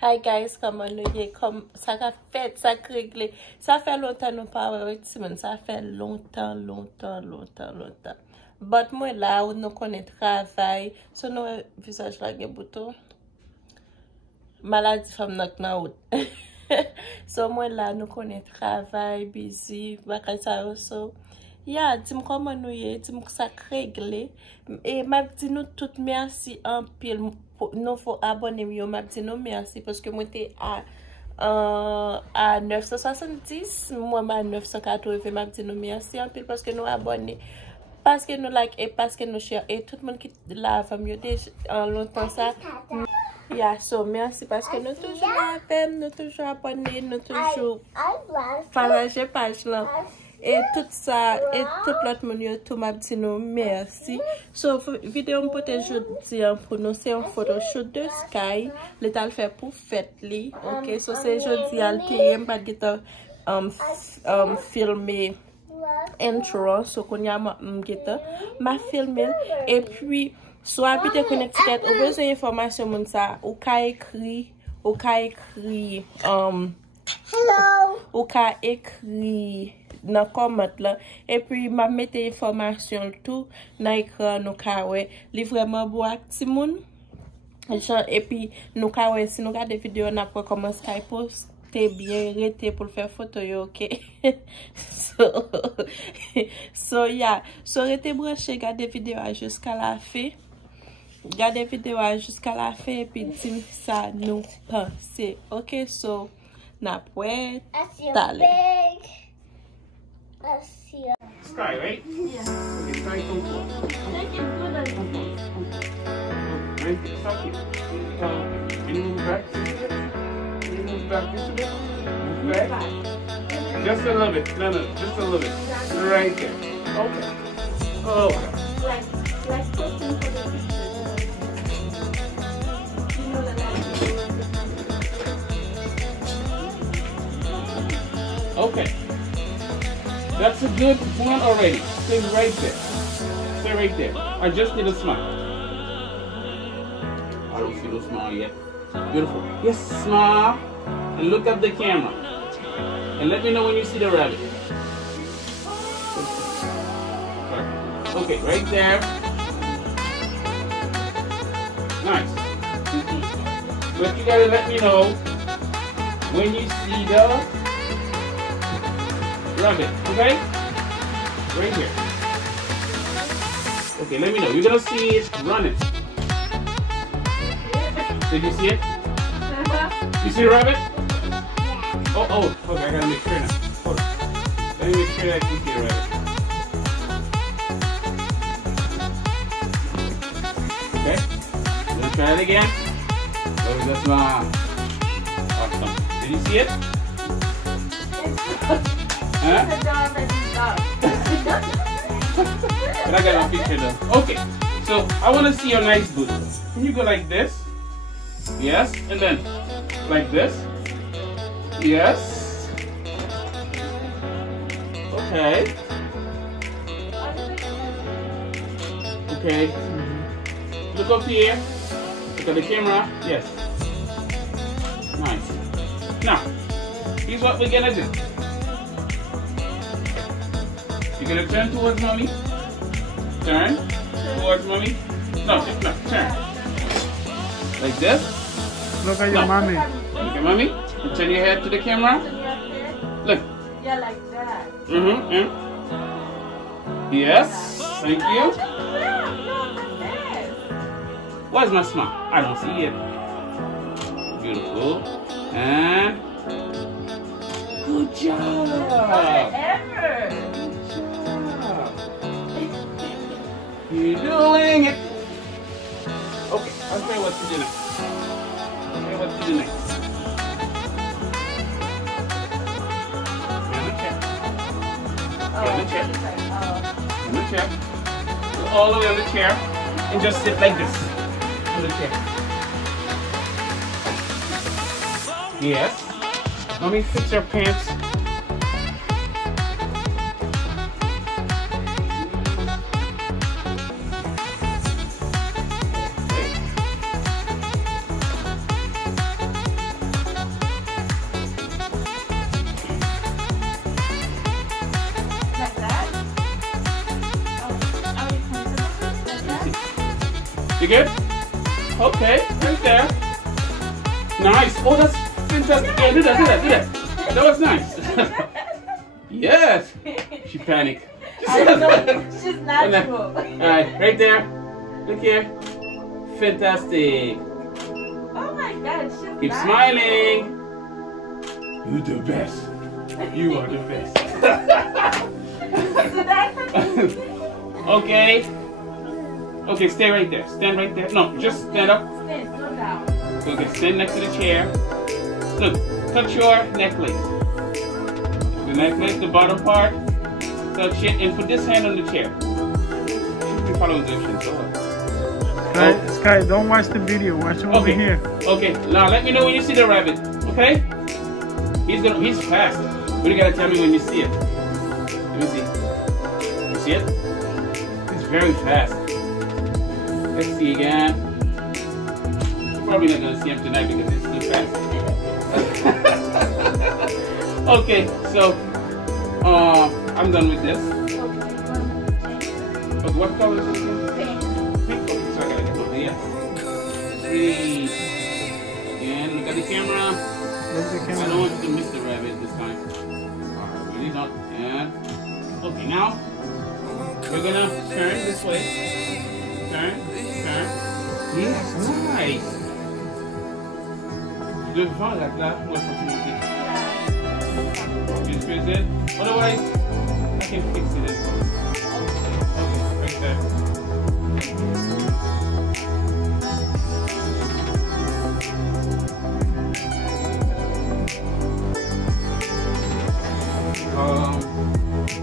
Hi guys, comment nous y comme ça a fait, ça réglé. Ça fait longtemps nous pas avec Simon, ça fait longtemps. But moi là où nous connaît travail, sur nos visages là gen bouton. Maladie femme nak na out. So moi là nous connaît travail, busy, bakay ça so. Yeah, dis-moi comment nous y est, dis-moi que ça réglé. Et m'a dit nous toutes merci en pile. Nous faut abonner mieux, m'a dit nous merci parce que moi t'es à 970, moi à 980, m'a dit nous merci en pile parce que nous abonnés, parce que nous like et parce que nous share et tout le monde qui la va mieux déjà en longtemps ça. Yeah, so merci parce que nous toujours avec, nous toujours abonnés, nous toujours partager page là. Et tout ça, et tout l'autre monde, tout m'a dit nous merci. So, vidéo peut dire pour nous, c'est un photoshoot de Skye. L'état le fait pour fête li. Ok, so c'est jeudi à l'TM, pas de filmer intro. So, qu'on y a m'a filmé. Et puis, soit habité connecté, ou besoin d'informations, mon ça, ou ka écrit, hello, ou ka écrit dans comment là et puis m'a mettre information tout dans écran nous ka ouais li vraiment beau actimoun et puis nous ka ouais si nous regarder vidéo n'a pas comment Skye poster bien rete pour faire photo yo ok so yeah so rete branché regarder vidéo jusqu'à la fin. Regardez vidéo jusqu'à la fin et puis dis ça nous penser ok so n'a pas d'aller. Skye, right? Yeah. Okay, Skye, come forward. Take it good and Right, stop here. Can you move back? Can you move back just a bit? Move back? Just a little bit. No, just a little bit. Right there. Okay. Oh. like posting for the pictures. You know that Okay. That's a good one already. Stay right there. Stay right there. I just need a smile. I don't see no smile yet. Beautiful. Yes, smile. And look at the camera. And let me know when you see the rabbit. Okay, right there. Nice. But you gotta let me know when you see the rabbit, okay? Right here. Okay, let me know. You're gonna see it running. Did you see it? You see the rabbit? Oh, okay, I gotta make sure now. Hold on. Let me make sure that you see the rabbit. Okay, let's try it again. Oh, that's my awesome. Did you see it? Huh? But I got a picture though. Okay, so I want to see your nice boot. Can you go like this? Yes, and then like this. Yes. Okay. Okay. Look up here. Look at the camera. Yes. Nice. Now, here's what we're gonna do. You're gonna turn towards mommy. Turn towards mommy. No, turn. Like this. Look at your mommy. Look at mommy. And turn your head to the camera. Look. Yeah, like that. Yes. Thank you. Where's my smile? I don't see it. Beautiful. And good job. You're doing it. Okay, I'll show you what to do next. I'll show you what to do next. Get on the chair. Get on the chair. Go all the way on the chair and just sit like this on the chair. Yes. Mommy, fix your pants. You good? Okay, right there. Nice. Oh, that's fantastic. Yeah, do that, do that, do that. That was nice. Yes. She panicked. I know, she's natural. Alright, right there. Look here. Fantastic. Oh my God, she's Keep natural. smiling. You're the best. You are the best. Okay. Okay, stay right there. Stand right there. No, just stand up. Stand, go down. Okay, stand next to the chair. Look, touch your necklace. The necklace, the bottom part. Touch it and put this hand on the chair. You follow instructions. Skye, don't watch the video. Watch it over here. Okay, now let me know when you see the rabbit. Okay? He's fast. But you gotta tell me when you see it. Let me see. You see it? He's very fast. Let's see again. You're probably not gonna see him tonight because it's too fast. Okay, so I'm done with this. But what color is this? Pink. Pink. Okay, so I gotta get one. Yeah. Three. Again, look at the camera. Look at the I camera. don't want you to miss the rabbit this time. Really not. And okay, now we're gonna turn this way. Turn. Yes, nice. Devant là, ouais, faut que tu montes. Just fix it. Otherwise, I can fix it. Okay, right there.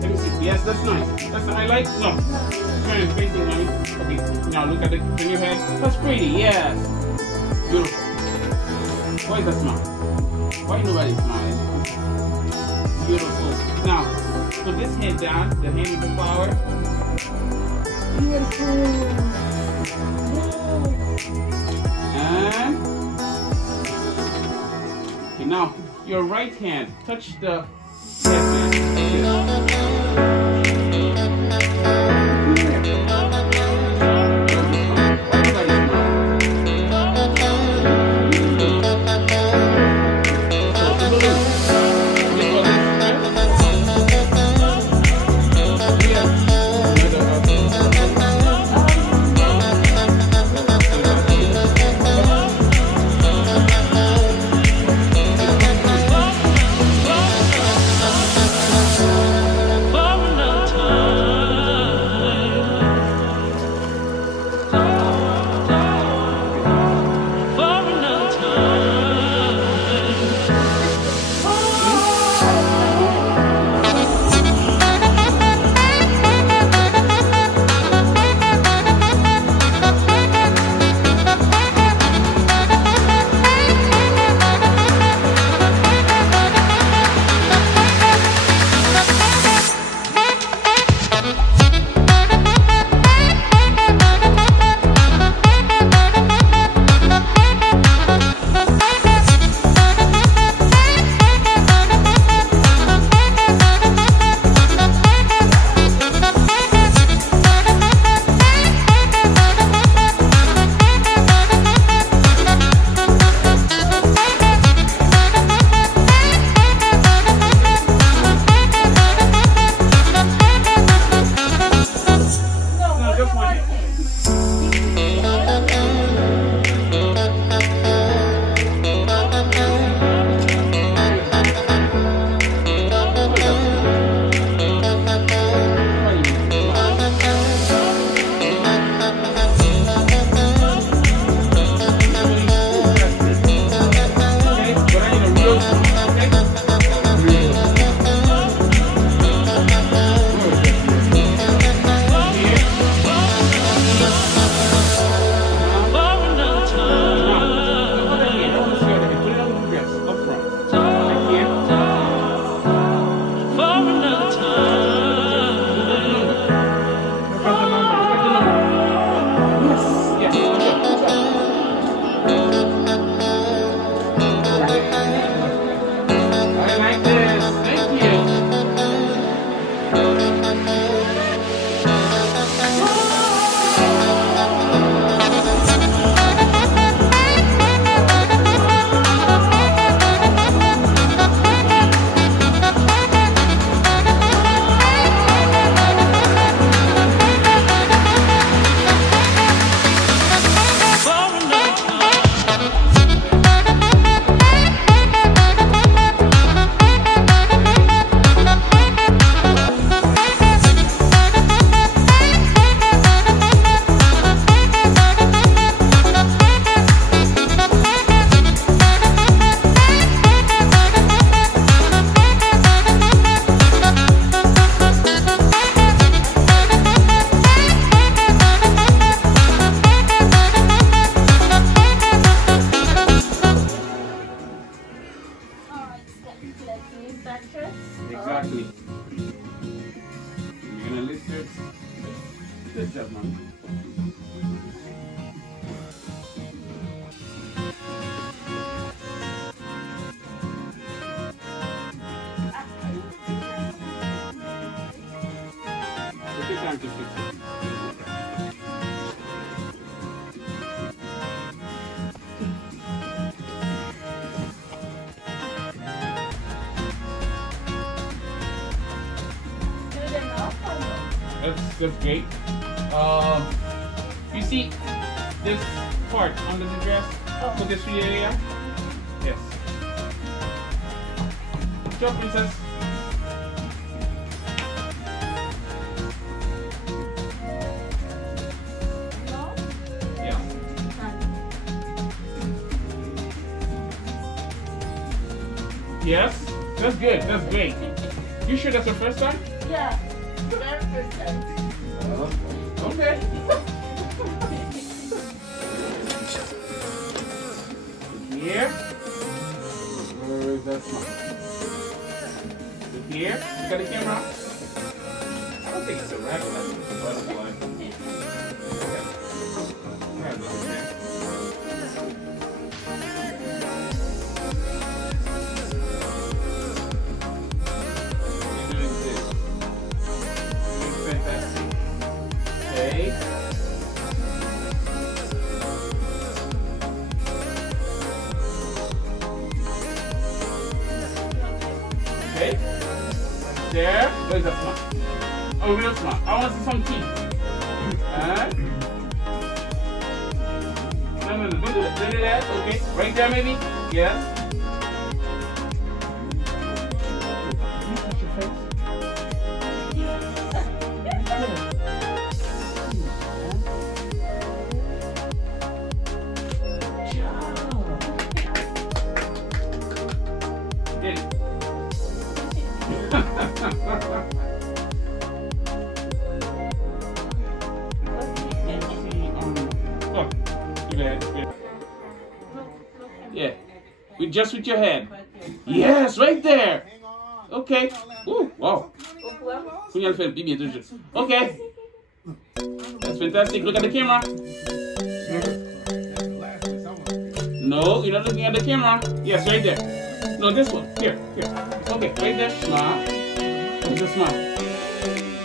Let me see. Yes, that's nice. That's the highlight. No. Turn it facing, mommy. Okay. Now look at the turn your head. That's pretty. Yes. Beautiful. Why is that smile? Why nobody smiling? Beautiful. Now, put this hand down. The hand with the flower. Beautiful. And okay, now your right hand touch the headband. Exactly. You're gonna lift it. Good job, man. Take your time to fix it. That's great. You see this part under the dress? Put this through your area? Yes. Drop, princess. Yeah. Yes? That's good. That's great. You sure that's your first time? Yeah. Very first time. Okay. Here. Where is that smile? Here. You got the camera? I don't think it's a rabbit. I think it's a butterfly. Okay. Alright, look at that. You're doing this. You're doing fantastic. Okay. Okay. There. Where's that smile? Oh, real smile. I want to see some teeth. And no, don't do that. Don't do that. Okay. Right there, maybe. Yes. Can you touch your face? Yeah, just with your head. Yes, right there. Okay. Ooh, wow. Okay. That's fantastic. Look at the camera. No, you're not looking at the camera. Yes, right there. No, this one. Here. Okay, right there. Smile. What's the smile?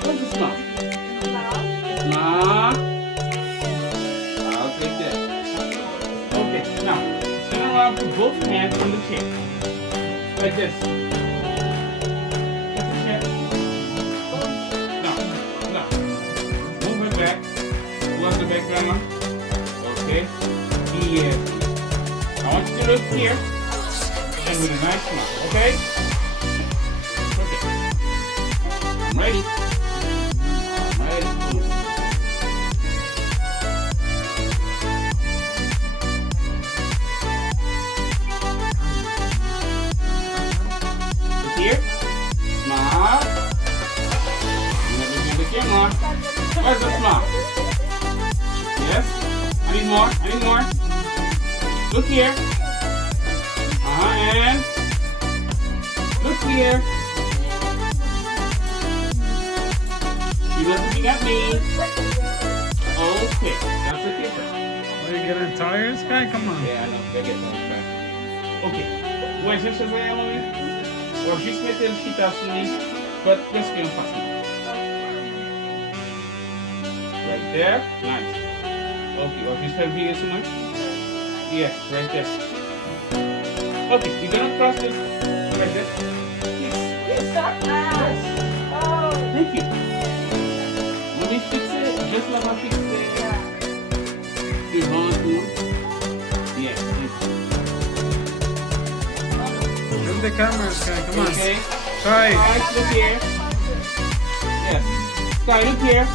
What's the smile? Smile. I'll take that. Okay, now, turn around, put both hands on the chair. Like this. Take the chair. No. Move it back. Go the back, grandma. Okay. Yes. I want you to look here. And with a nice smile, okay? Okay. I'm ready. Here, smile. Never look at the camera. Where's the smile? Yes. I need more. Look here. And look here. You're not looking at me. Okay, that's the kicker. Are you getting tired, Skye? Come on. Yeah, I know. They get tired. Okay. Where's your sister, Emily? Or juste mettre le shit à souris, but just get fast. Right there, nice. Okay, or just have video soon. Yes, right there. Okay, you're gonna cross this like this. Yes. Oh. Thank you. Let me fix it. Just let me fix it. You want to? Yes. Show the camera, Skye. Come on. Okay. Try. Alright, look here. Yes. Skye, look here.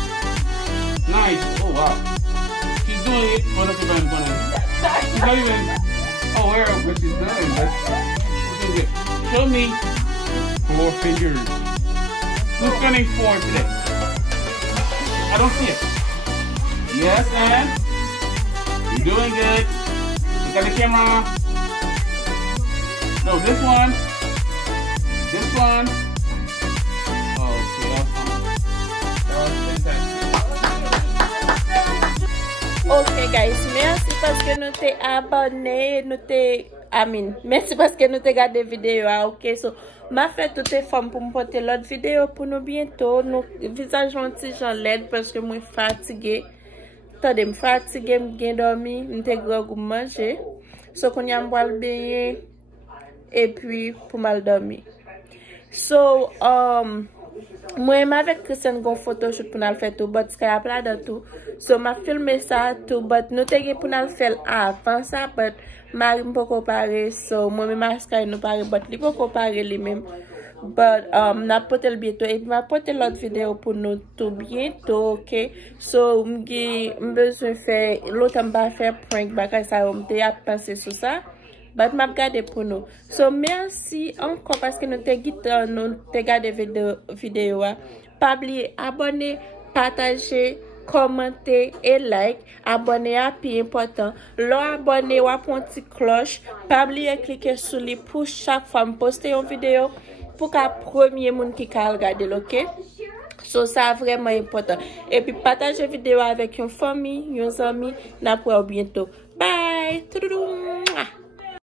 Nice. Oh wow. She's doing it. Oh, look at her. She's not even aware of what she's doing. That's good. Show me 4 fingers. Who's spending 4 today? I don't see it. Yes, and you're doing good. Look at the camera. No, this one. This one. Ok guys, merci parce que nous t'es abonné, nous t'es merci parce que nous t'es gardé vidéo, ok, so m'a fait toutes les formes pour me porter l'autre vidéo pour nous bientôt, nous visage gentil j'en l'aide parce que moi fatigué, attendez, me fatigué, me bien dormi, me t'es gros goût manger, so qu'on y a m'boire le baigner et puis pour mal dormir. So moi avec Christian gon photoshoot pour nous faire tout, but Skye a plat de tout. So m'a filmé ça tout, but nous t'ai pour nous faire avant ça, but Marie m'po comparer, so moi même Skye nous parler, but li po comparer lui même. But n'a porté le bientôt et m'a porté l'autre vidéo pour nous tout bientôt, ok? So besoin faire l'autre m'pa faire prank bagay ça on t'ai penser sur ça. But m'a gade pour nous. So merci encore parce que nous t'ai gardé vidéo. Pas oublier abonner, partager, commenter et like. Abonner à plus important. L'abonner ou un petit cloche. Pas oublier cliquer sur les pour chaque fois me poster une vidéo pour qu'à premier monde qui va regarder, ok? So ça vraiment important. Et puis partager vidéo avec une famille, une amis. N'a pour bientôt. Bye.